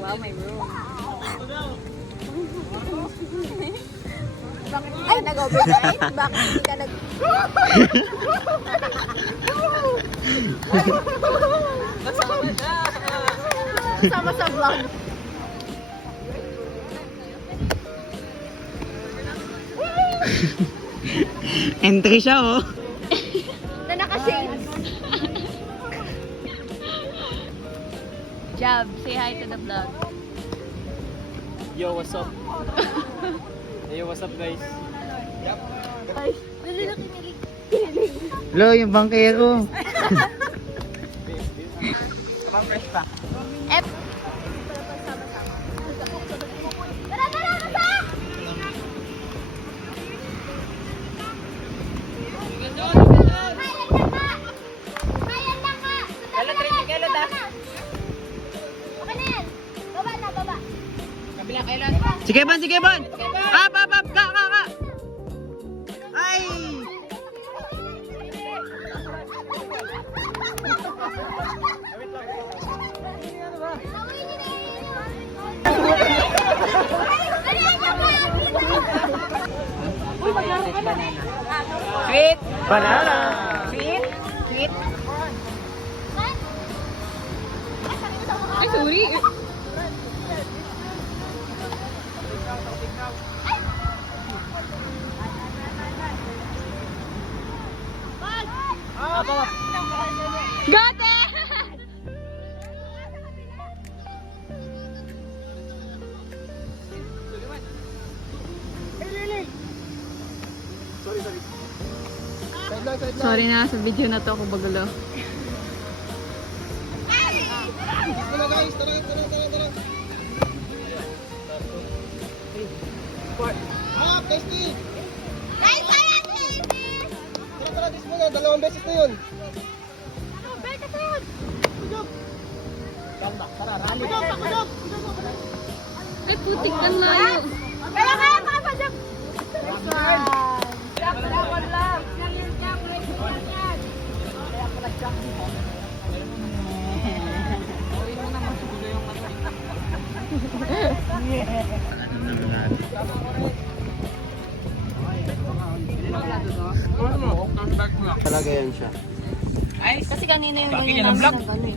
Wow, my room. Bakit hindi ka nag-overnight? Bakit hindi ka nag... Sama sa vlog. Entry siya, oh. Na naka-shades. Jab, say hi to the vlog. Yo, what's up? Yo, what's up, guys? Ay, dali na kinilig. Lo, yung bangkero. Kapag fresh pa. Tara, tara, kasa! Kaya na ka! Kailan, Trini? Kailan, da? Okay na yan. Baba na, baba. Kabila, kailan? Sige, Ban, sige, Ban. Up, up, up. Ka. Ay! Sweet! Banana. Sweet! Sweet! Ay, sorry. Got it! Sorry na, sa video na to ako bagulo. Tara, guys! Tara! Ah, tasty! Guys, kaya din! Tara, dis mo na. 2 beses na yun. Ano, beka sa yun? Tara, rally. Ay, putik ka layo. Kaya pa pa dyan! Talaga yan siya. Kasi kanina yung Bakit ganyan yan ang vlog? namin.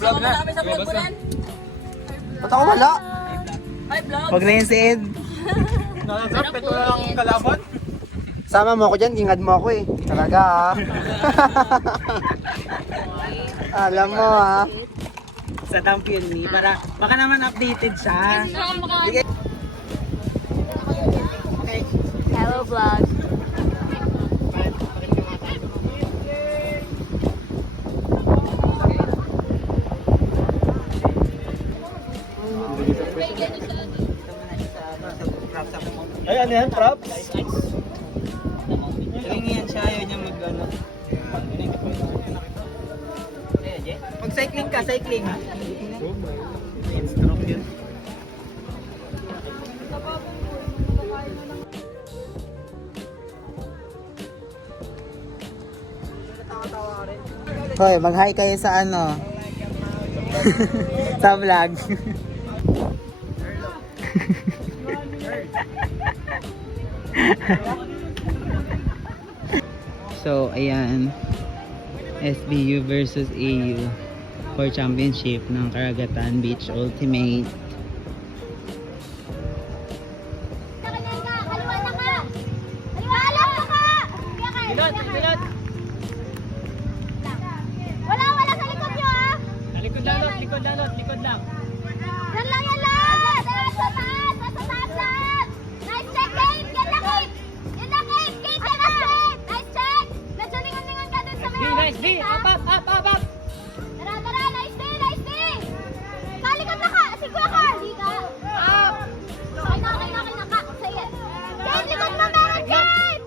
Vlog na. Ba't ako wala? Huwag na yun si Ed. Nakasap, ito na lang ang kalaban. Sama mo ako dyan, gingad mo ako eh. Talaga ah. Alam mo ah. Sa dump yun ni, para baka naman updated siya. Hello, vlog. Ay, ano yan, props? Galing yan siya, ayaw niya mag-ano. Pag cycling ka, cycling. Stroke yun. Hoy, mag-hi kayo sa ano? Sa vlog. So, ayan. SBU versus AU for championship ng Karagatan Beach Ultimate. Kaliwa na ka! Kaliwa na ka! Bilot! Wala sa likod nyo ah! Likod lang. Yan lang! Sa taas lahat! Nice check, Kate! Yan lang, Kate! Kate, yan lang, check! Nice check! Medyo lingon-lingon ka dun sa mga... Nice B! Up! Tara! Nice day! Sa likod na ka! Si Kuya Carl! Di ka! Okay na ka! Say it! Kate, likod mo meron, Kate!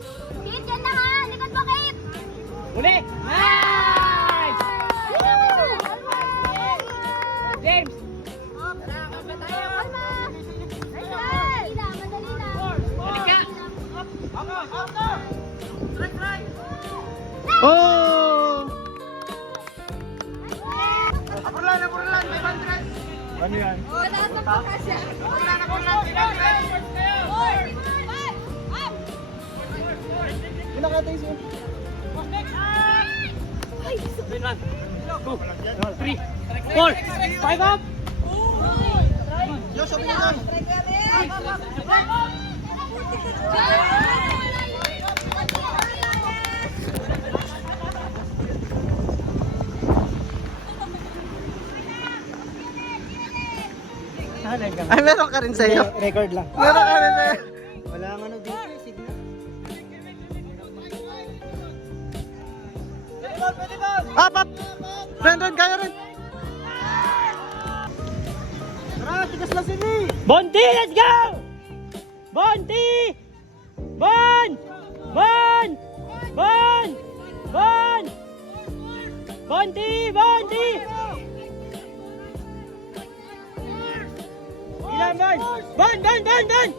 Kate, yan lang ha! Likod mo, Kate! Uli! Nice! James! Oh! Ano yan? Two, three, four, five up! Ay, meron ka rin sa'yo. Record lang. Meron ka rin sa'yo. Wala nga ano dito, signal. Up, up! Brandon, kaya rin. Tara, tigas lang sini! Bonti, let's go! Bonti! Bon! Bon! Bon! Bon! Bonti! Bonti! Ilan, Bon? Bon! Bon! Bon! Bon!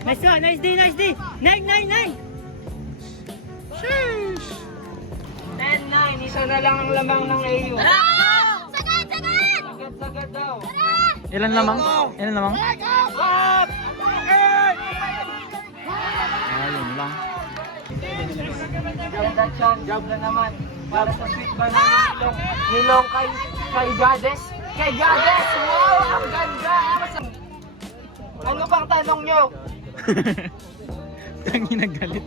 Nice one! Nice D! Nice D! 9! 10-9, isa na lang ang lamang ng AU. Sagad! Sagad! Sagad daw. Ilan lamang? Ilan lamang? Up! Ayun lang. Ganda chan, job na naman. Para sa sweet bar na nilong kay Gades. Kay Gades! Wow! Ang ganda! Ano bang tanong nyo? Tangi nagalit.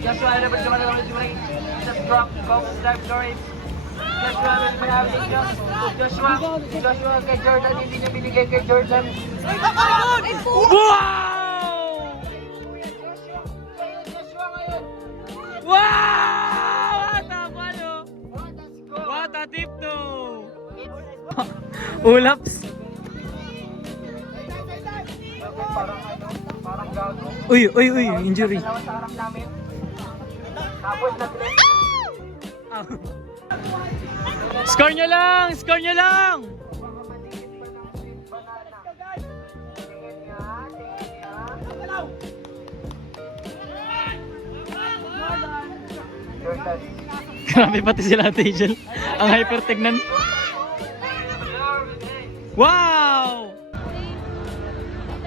Joshua, ano ba naman ang ulit just drop, go, dive, Doris. Joshua, ano ba namin ninyo? Joshua, kay Jordan, hindi niya binigay kay Jordan. Wow! Joshua ngayon. Wow! What a palo! What a tip to! Ulaps! Parang gago. Uy, injury. Dalawa sa harap namin. Tapos nag-rest. Score nyo lang! Score nyo lang! Grabe pati sila Tejel. Ang hyper tignan. Wow!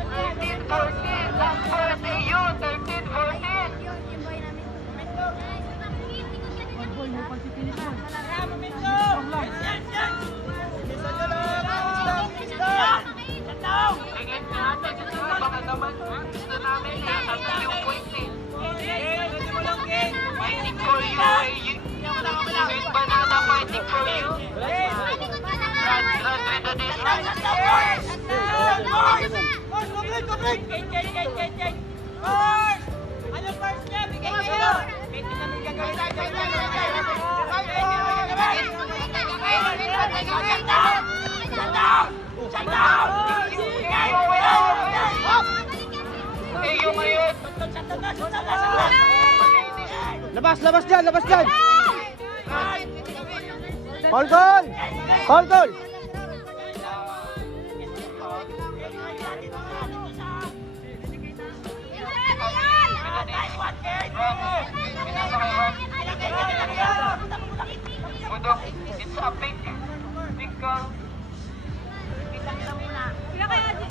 13-14, last first AU, 13-14. Tingin natin, baka naman gusto namin natatag yung point eh. Fighting for you, AU. Sweet banana fighting for you. Run with the distance. Labas dyan! Call goal! Call goal! Budok, it's a big goal.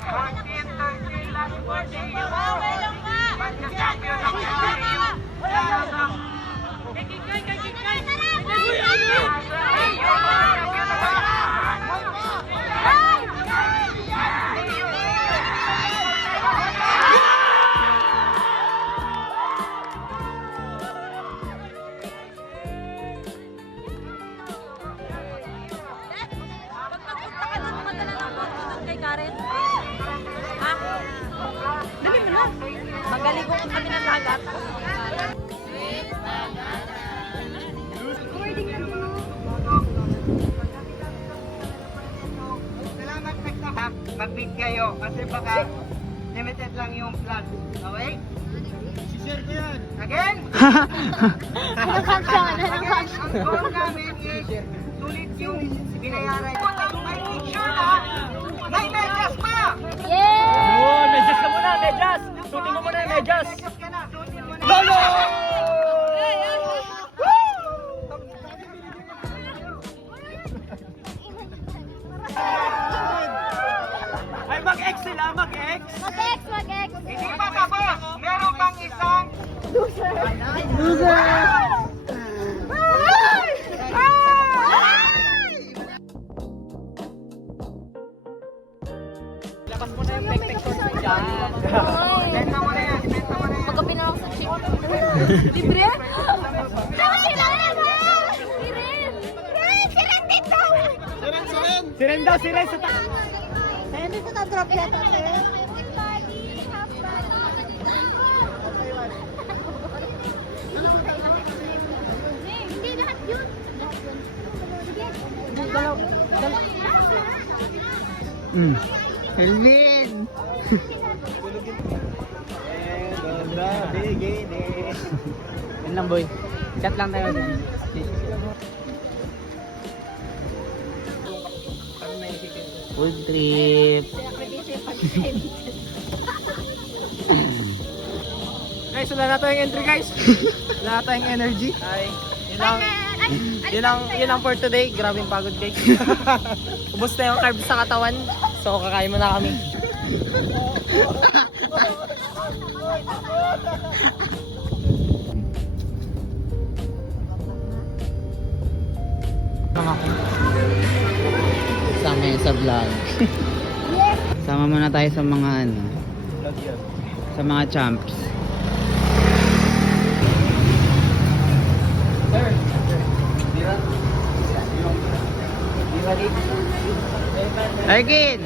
14-13 last for the AU. Magka-champion ang AU. Magaling ko kami ng dagat. Mag-beat kayo kasi baka limited lang yung plot. Okay? Si-share ko yan. Again? Anong caption? Anong caption? Ang goal namin is sulit yung binayaran. May picture na may medal Yay! Medyas ka muna, medyas! Sutin mo muna yung medyas! Lolo! Ay, mag-X sila, mag-X! Mag-ex, mag-ex. Hindi pa tapos! Meron pang isang... Labas mo na yung pek-pek shorts mo dyan. Benta mo na yan, benta mo na yan. Pagkapin na ako sa chip. Libre? Si Ren! Si Ren dito! Si Ren daw, si Ren sa taas. Hindi ko na-drop yata. Hindi, lahat yun. Sige. Elvin! Yan lang boy. Chat lang tayo dun. Food trip. Guys, wala na tayong entry guys. Wala na tayong energy. Ay, yun lang for today. Grabing pagod guys. Ubus na yung carbs sa katawan. So, kakain muna kami. Sama yun sa vlog. Sama muna tayo sa mga ano. Sa mga champs. Arkin!